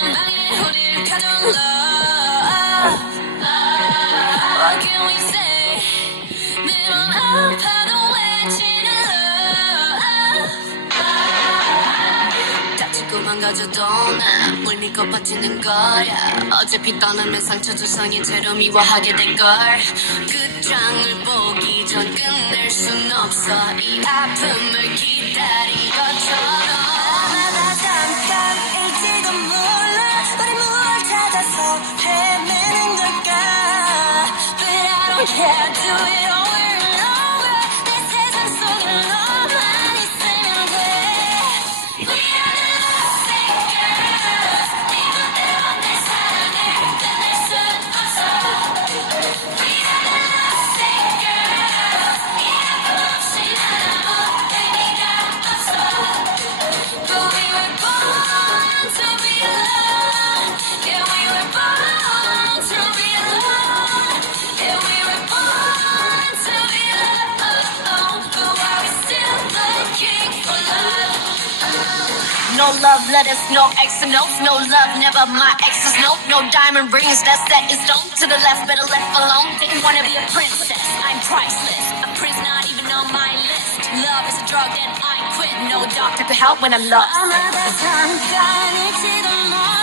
나는 방에 우리를 가둔 love. What can we say? 매번 아파도 외치는 love. 다치고 망가져도 난 물 믿고 버티는 거야. 어차피 떠나면 상처 조성이 채로 미워하게 될걸. 끝장을 보기 전 끝낼 순 없어. 이 아픔을 기다리고처럼. 아마다 잠깐일지도 몰라. 우리 뭘 찾아서 헤매는 걸까. But I don't care. Do it over and over. 내 세상 속에 너만 있으면 돼. We are the lovesick girls. 네 맘대로 내 사랑을 끝낼 순 없어. We are the lovesick girls. 이 아픔 없이 난 아무 의미가 없어. But we were born to be alone. Yeah, we were born to be alone. Yeah, we were born to be alone. But why we still looking for love? No love letters, no X and notes, no love, never my exes, no diamond rings that set in stone. To the left, better left alone. Didn't wanna be a princess, I'm priceless. A prince not even on my list. Love is a drug that I quit. No doctor to help when I'm lost. 아마다 잠깐일지도 몰라.